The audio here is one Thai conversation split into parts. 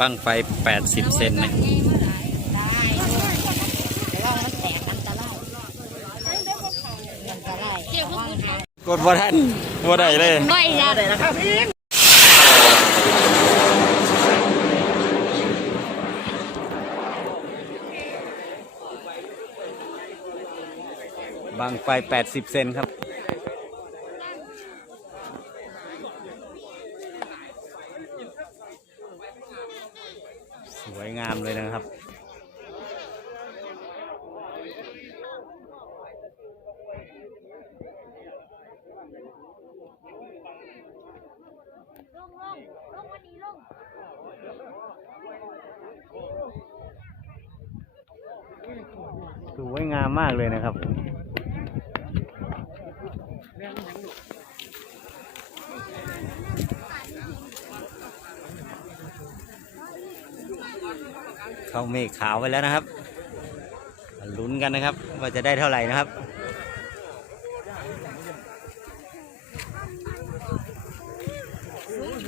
บั้งไฟ 80 เซนนะได้เดี๋ยวลองมันแตกอันตรายอันตรายว่างหากดบ่ทันบ่ได้เลยไม่ได้เลยนะครับพี่บั้งไฟ 80 เซนครับ สวยงามเลยนะครับสวยงามมากเลยนะครับ เข้าเมฆขาวไปแล้วนะครับมาลุ้นกันนะครับ ว่าจะได้เท่าไหร่นะครับ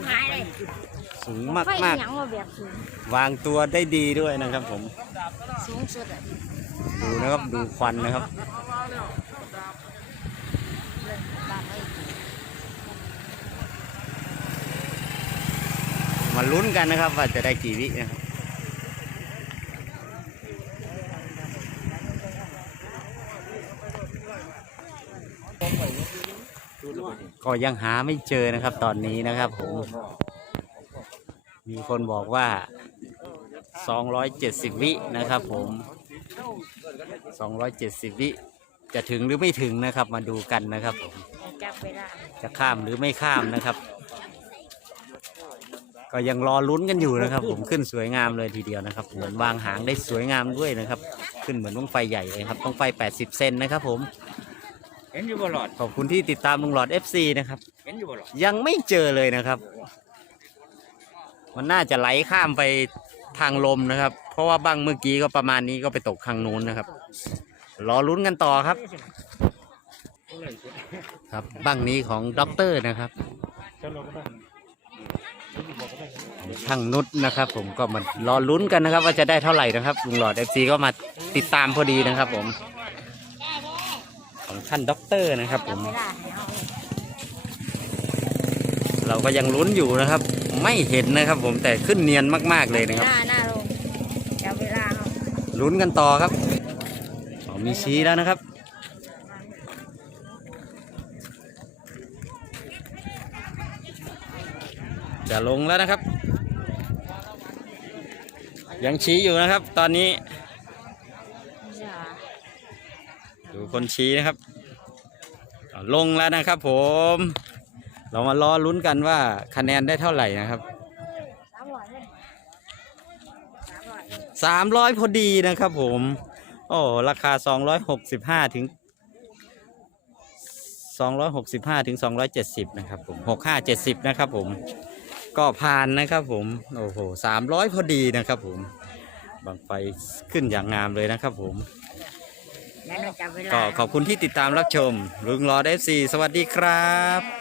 หายเลยสูงมากไฟมากหยังว่าแบบสูงวางตัวได้ดีด้วยนะครับผมสูงสุดอะดูนะครับดูควันนะครับมาลุ้นกันนะครับว่าจะได้กี่วินะครับ ก็ยังหาไม่เจอนะครับตอนนี้นะครับผม มีคนบอกว่า 270 วินะครับผม 270 วิจะถึงหรือไม่ถึงนะครับ มาดูกันนะครับผมจับเวลาจะข้ามหรือไม่ข้ามนะครับ ก็ยังรอลุ้นกันอยู่นะครับ ผมขึ้นสวยงามเลยทีเดียวนะครับเหมือนวางหางได้สวยงามด้วยนะครับ ขึ้นเหมือนต้องไฟใหญ่เลยครับต้องไฟ 80 เซนนะครับผม ห็นอยู่บ่หลอดขอบคุณที่ติดตามลุงหลอด FC นะครับ เห็นอยู่บ่หลอดยังไม่เจอเลยนะครับ มันน่าจะไหลข้ามไปทางลมนะครับ เพราะว่าบังเมื่อกี้ก็ประมาณนี้ก็ไปตกทางนู้นนะครับ รอลุ้นกันต่อครับ ครับบังนี้ของด็อกเตอร์นะครับช่างนุชนะครับ ผมก็มารอลุ้นกันนะครับ ว่าจะได้เท่าไหร่นะครับลุงหลอดเอฟซีก็มาติดตามพอดีนะครับ ผม ของท่านด็อกเตอร์นะครับผจับมเวลาให้เอาเราก็ยังลุ้นอยู่นะครับ ไม่เห็นนะครับผมแต่ขึ้นเนียนมาก ๆเลยนะครับหน้าหน้าลงจับเวลาเอาลุ้นกันต่อครับอ๋อมีชี้แล้วนะครับจะลงแล้วนะครับ ยังชี้อยู่นะครับ ตอนนี้ อย่า ดูคนชี้นะครับ ลงแล้วนะครับผม เรามารอลุ้นกันว่าคะแนนได้เท่าไหร่นะครับสามร้อยสามร้อยเลยสามร้อยพอดีนะครับผม โอ้ราคาสองร้อยหกสิบห้าถึงสองร้อยหกสิบห้าถึงสองร้อยเจ็ดสิบนะครับผมหกห้าเจ็ดสิบนะครับผม ก็ผ่านนะครับผม โอ้โหสามร้อยพอดีนะครับผม บางไฟขึ้นอย่างงามเลยนะครับผม ก็ขอบคุณที่ติดตามรับชมลุงรอเดฟซีสวัสดีครับ